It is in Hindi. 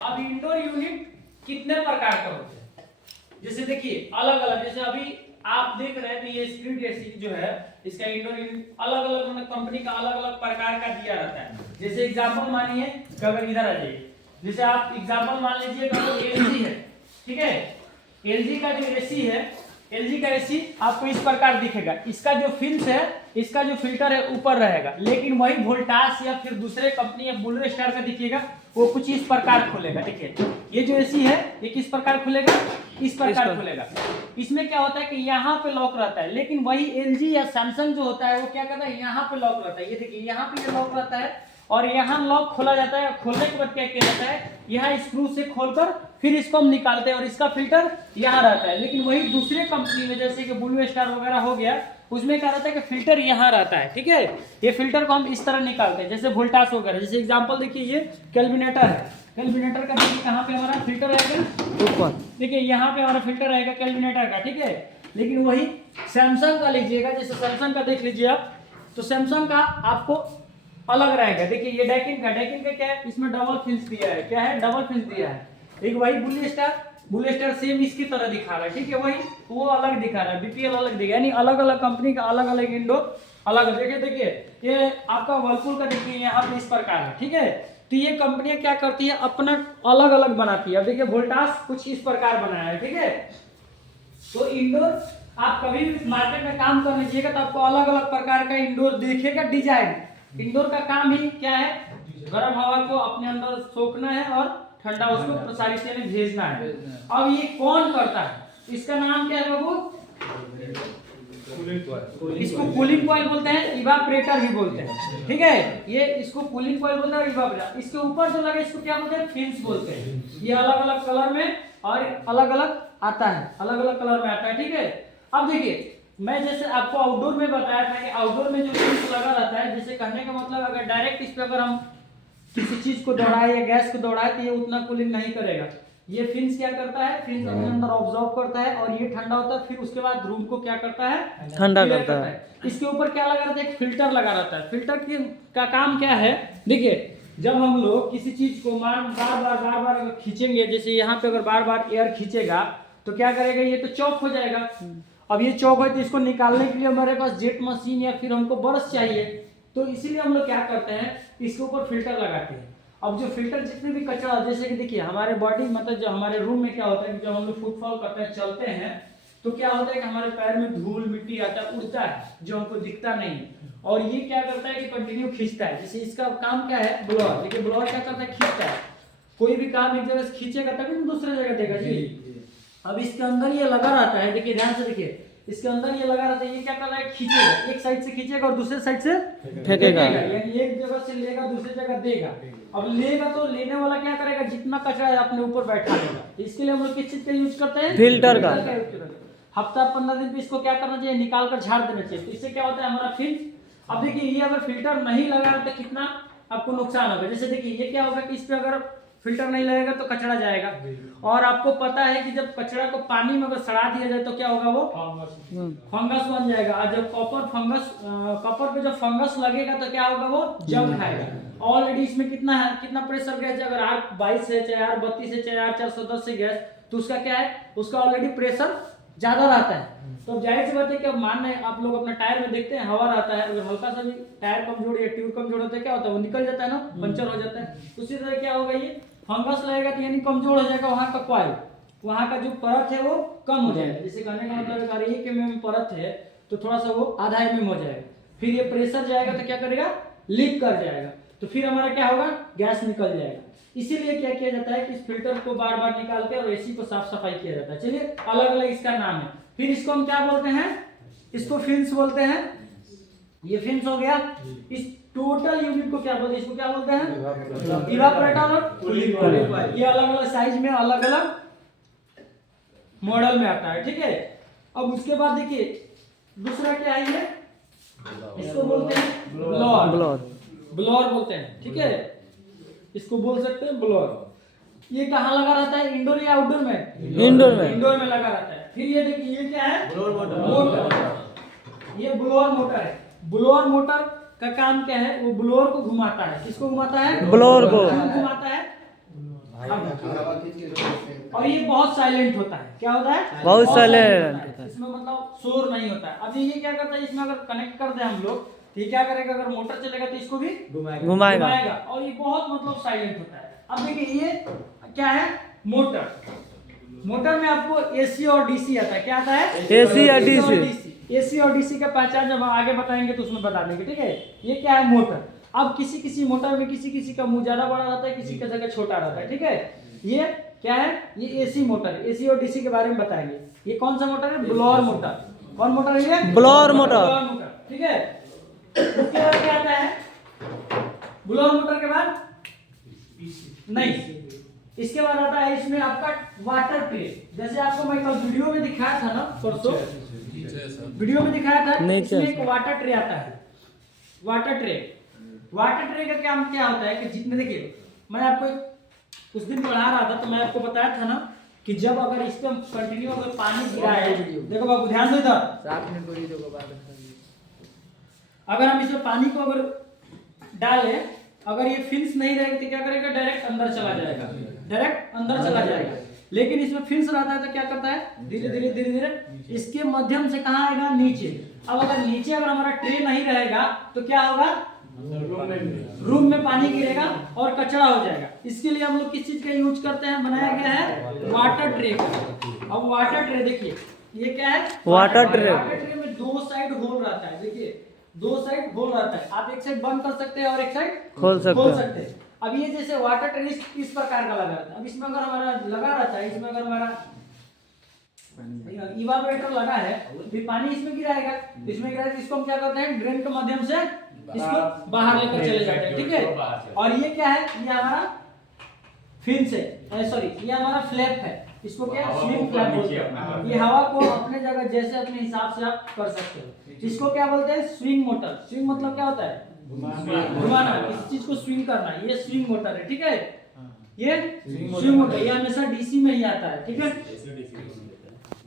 अब इंडोर यूनिट कितने प्रकार का होते हैं, जैसे देखिए अलग अलग, जैसे अभी आप देख रहे हैं तो ये स्प्लिट एसी जो है इसका इंडोर यूनिट अलग अलग मतलब कंपनी का अलग अलग प्रकार का दिया रहता है। जैसे एग्जांपल मानिए अगर इधर आ जाइए, जैसे आप एग्जांपल मान लीजिए एलजी है, ठीक है। एलजी का जो एसी है, एलजी का एसी आपको इस प्रकार दिखेगा, इसका जो फिल्स है, इसका जो फिल्टर है ऊपर रहेगा, लेकिन वही वोल्टास या फिर दूसरे कंपनी या ब्लू स्टार का दिखिएगा वो कुछ इस प्रकार खुलेगा। देखिए ये जो एसी है ये किस प्रकार खुलेगा, इस प्रकार खुलेगा। इसमें क्या होता है कि यहाँ पे लॉक रहता है, लेकिन वही एलजी या सैमसंग जो होता है वो क्या करता है, यहाँ पे लॉक रहता है। ये देखिए यहाँ पे ये लॉक रहता है और यहाँ लॉक खोला जाता है। खोलने के बाद क्या किया जाता है, यहाँ स्क्रू से खोलकर फिर इसको हम निकालते हैं और इसका फिल्टर यहाँ रहता है। लेकिन वही दूसरे कंपनी में जैसे कि ब्लू स्टार वगैरह हो गया, उसमें क्या रहता है कि फिल्टर यहाँ रहता है, ठीक है। ये फिल्टर को हम इस तरह निकालते हैं जैसे वोल्टास वगैरह। जैसे एग्जांपल देखिए ये कैलविनेटर है, कैलविनेटर का देखिए कहाँ पे हमारा फिल्टर आएगा, ऊपर देखिए यहाँ पे हमारा फिल्टर आएगा कैलविनेटर का, ठीक है। लेकिन वही सैमसंग का लीजिएगा, जैसे सैमसंग का देख लीजिए आप, तो सैमसंग का आपको अलग रहेगा। देखिए ये डैकिन का क्या है, इसमें डबल फिल्स दिया है, क्या है डबल फिल्स दिया है। एक वही ब्लू स्टार सेम इसकी तरह दिखा रहा है, ठीक है। वही वो अलग दिखा रहा है, बीपीएल अलग दिखा, यानी अलग अलग कंपनी का अलग अलग इंडोर अलग। देखिए ये आपका वर्लपूल का देखिए यहाँ पे इस प्रकार है, ठीक है। तो ये कंपनियां क्या करती है अपना अलग अलग बनाती है। अब देखिए वोल्टास कुछ इस प्रकार बनाया है, ठीक है। तो इंडोर आप कभी भी मार्केट में काम कर लीजिएगा तो आपको अलग अलग प्रकार का इंडोर दिखेगा डिजाइन। इंडोर का काम ही क्या है, गर्म हवा को अपने अंदर सोखना है और ठंडा उसको प्रसारित यानी भेजना है। अब ये कौन करता है, इसका नाम क्या है बाबू, इसको कूलिंग कॉइल बोलते हैं, इवापोरेटर भी बोलते हैं, ठीक है। ये इसको कूलिंग कॉइल बोलते हैं और इवापोरेटर। इसके ऊपर जो लगे इसको क्या बोलते हैं, फिन्स बोलते हैं। ये अलग अलग कलर में और अलग अलग आता है, अलग अलग कलर में आता है, ठीक है। अब देखिए मैं जैसे आपको आउटडोर में बताया था कि आउटडोर में जो फिन्स लगा रहता है, जैसे कहने का मतलब अगर डायरेक्ट इस पे अगर हम किसी चीज को दौड़ाए या गैस को दौड़ाए तो ये उतना कूलिंग नहीं करेगा। ये फिन्स क्या करता है, फिन्स अपने अंदर ऑब्जॉर्व करता है और ये ठंडा होता है, फिर उसके बाद रूम को क्या करता है, ठंडा करता है। इसके ऊपर क्या लगा रहता है, एक फिल्टर लगा रहता है। फिल्टर का काम क्या है, देखिए जब हम लोग किसी चीज को बार बार खींचेंगे, जैसे यहाँ पे अगर बार बार एयर खींचेगा तो क्या करेगा, ये तो चौक हो जाएगा। अब ये चौक है तो इसको निकालने के लिए हमारे पास जेट मशीन या फिर हमको ब्रश चाहिए, तो इसीलिए हम लोग क्या करते हैं, इसके ऊपर फिल्टर लगाते हैं। अब जो फिल्टर जितने भी कचरा, जैसे कि देखिए हमारे बॉडी मतलब जो हमारे रूम में क्या होता है कि जब हम लोग फुटफॉल करते हैं चलते हैं तो क्या होता है कि हमारे पैर में धूल मिट्टी आता है, उड़ता है, जो हमको दिखता नहीं। और ये क्या करता है कि कंटिन्यू खींचता है। जैसे इसका काम क्या है, ब्लोअर। देखिए ब्लोअर क्या करता है, खींचता है। कोई भी काम एक जगह से खींचेगा तभी दूसरे जगह देगा जी। अब इसके अंदर ये लगा रहता है, देखिए ध्यान से देखिए, इसके अंदर ये लगा रहता है। ये क्या कर रहा है, खींचेगा, एक साइड से खींचेगा और दूसरे साइड से फेंकेगा, यानी एक जगह से लेगा दूसरी जगह देगा। अब लेगा तो लेने वाला क्या करेगा, जितना कचरा है अपने ऊपर बैठा लेगा। इसके लिए हम लोग किस चीज का यूज करते हैं, फिल्टर का। हफ्ता 15 दिन पे इसको क्या करना चाहिए, निकाल कर झाड़ देना चाहिए। तो इससे क्या होता है हमारा फिल्म। अब देखिए ये अगर फिल्टर नहीं लगा तो कितना आपको नुकसान होगा। जैसे देखिए ये क्या होगा कि इस पे अगर फिल्टर नहीं लगेगा तो कचरा जाएगा, और आपको पता है कि जब कचरा को पानी में अगर सड़ा दिया जाए तो क्या होगा, वो फंगस बन जाएगा। और जब कॉपर पे जब फंगस लगेगा तो क्या होगा, वो जम खाएगा। ऑलरेडी इसमें कितना है, कितना प्रेशर गैस है, अगर R22 है चाहे R32 है चाहे R410 से गैस, तो उसका क्या है, उसका ऑलरेडी प्रेशर ज्यादा रहता है। तो जाहिर सी बात है कि मान रहे आप लोग अपना टायर में देखते हैं हवा रहता है, अगर हल्का सा भी टायर कमजोर या ट्यूब कमजोर होता है क्या होता है, वो निकल जाता है ना, पंचर हो जाता है। उसी तरह क्या होगा, ये फंगस लगेगा तो यानी कमजोर हो जाएगा वहाँ का कॉइल, वहाँ का जो परत है वो कम हो जाएगा। जैसे कहने का मतलब अगर 1 mm परत है तो थोड़ा सा वो आधा mm हो जाएगा। फिर ये प्रेशर जाएगा तो क्या करेगा, लीक कर जाएगा, तो फिर हमारा क्या होगा, गैस निकल जाएगा। इसीलिए क्या किया जाता है कि इस फिल्टर को बार बार निकाल के और एसी को साफ सफाई किया जाता है। चलिए अलग अलग इसका नाम है। फिर इसको हम क्या बोलते हैं, इसको फिन्स बोलते हैं। ये फिन्स हो गया। इस टोटल यूनिट को क्या बोलते हैं, इसको क्या बोलते हैं, इवापोरेटर और कूलिंग कॉइल। ये अलग अलग साइज में अलग अलग मॉडल में आता है, ठीक है। अब उसके बाद देखिए दूसरा क्या है, ये इसको बोलते हैं ब्लोअर बोलते हैं, ठीक है। इसको बोल सकते हैं ब्लोअर। ये कहाँ लगा रहता है, इंडोर या आउटडोर में, इंडोर में लगा रहता है। फिर ये देखिए ये क्या है, मोटर। ये ब्लोअर मोटर है। ब्लोअर मोटर का काम क्या है, वो ब्लोअर को घुमाता है। किसको घुमाता है, ब्लोअर को घुमाता है, और ये बहुत साइलेंट होता है। क्या होता है? बहुत साइलेंट होता है। इसमें मतलब शोर नहीं होता है। अब ये क्या करता है, इसमें अगर कनेक्ट कर दे हम लोग तो ये क्या करेगा, अगर मोटर चलेगा तो इसको भी घुमाएगा और ये बहुत मतलब साइलेंट होता है। अब देखिए ये क्या है, मोटर। मोटर में आपको एसी और डीसी आता है। क्या आता है? एसी और डीसी। एसी और डीसी का पहचान जब हम आगे बताएंगे तो उसमें बता देंगे, ठीक है। ये क्या है, मोटर। अब किसी मोटर में किसी का मुंह ज्यादा बड़ा रहता है, किसी का जगह छोटा रहता है, ठीक है। ये क्या है, ये एसी मोटर। एसी और डीसी के बारे में बताएंगे। ये कौन सा मोटर है? Blower motor. कौन मोटर है ये? ब्लोअर मोटर, ठीक है। उसके बाद क्या आता है? ब्लोअर मोटर के बाद नहीं, इसके बाद आता है इसमें आपका वाटर ट्रे। जैसे आपको मैं कल वीडियो में दिखाया था ना, परसों वीडियो में दिखाया था, इसमें एक वाटर ट्रे आता है। वाटर ट्रे का काम क्या होता है कि जितने, देखिए मैं आपको उस दिन पढ़ा रहा था तो मैं आपको बताया था ना कि जब अगर इस पे कंटिन्यू अगर पानी गिरा है, देखो बाबू ध्यान से इधर, अगर हम इसमें पानी को अगर डाले, अगर ये फिन्स नहीं रहेगी तो क्या करेगा, डायरेक्ट अंदर चला जाएगा। लेकिन इसमें फिन्स रहता है तो क्या करता है, धीरे धीरे इसके माध्यम से कहाँ आएगा, नीचे। अब अगर नीचे अगर हमारा ट्रे नहीं रहेगा तो क्या होगा, रूम में पानी गिरेगा और कचरा हो जाएगा। इसके लिए हम लोग किस चीज का यूज करते हैं, बनाया गया है वाटर ट्रे का। अब वाटर ट्रे देखिए, ये क्या है, वाटर ट्रे में दो साइड होल रहता है। देखिए दो साइड होल रहता है, आप एक साइड बंद कर सकते हैं और एक साइड खोल सकते हैं। अब ये जैसे वाटर ट्रे इस प्रकार का लगा रहता है। अब इसमें अगर हमारा लगा रहता है, इसमें अगर हमारा इवापोरेटर लगा है, फिर पानी इसमें गिराएगा, इसको हम क्या करते हैं, ड्रेन के माध्यम से इसको बाहर लेकर चले जाते हैं, ठीक है। और ये क्या है, ये हमारा फिन्स है, सॉरी ये हमारा फ्लैप है। इसको क्या स्विंग फ्लैप बोलते हैं। ये हवा को अपने जगह जैसे अपने हिसाब से आप कर सकते हो। इसको क्या बोलते हैं, स्विंग मोटर। स्विंग मतलब क्या होता है, घुमाना, किसी चीज को स्विंग करना। ये स्विंग मोटर है, ठीक है। ये स्विंग मोटर, ये हमेशा डीसी में ही आता है, ठीक है।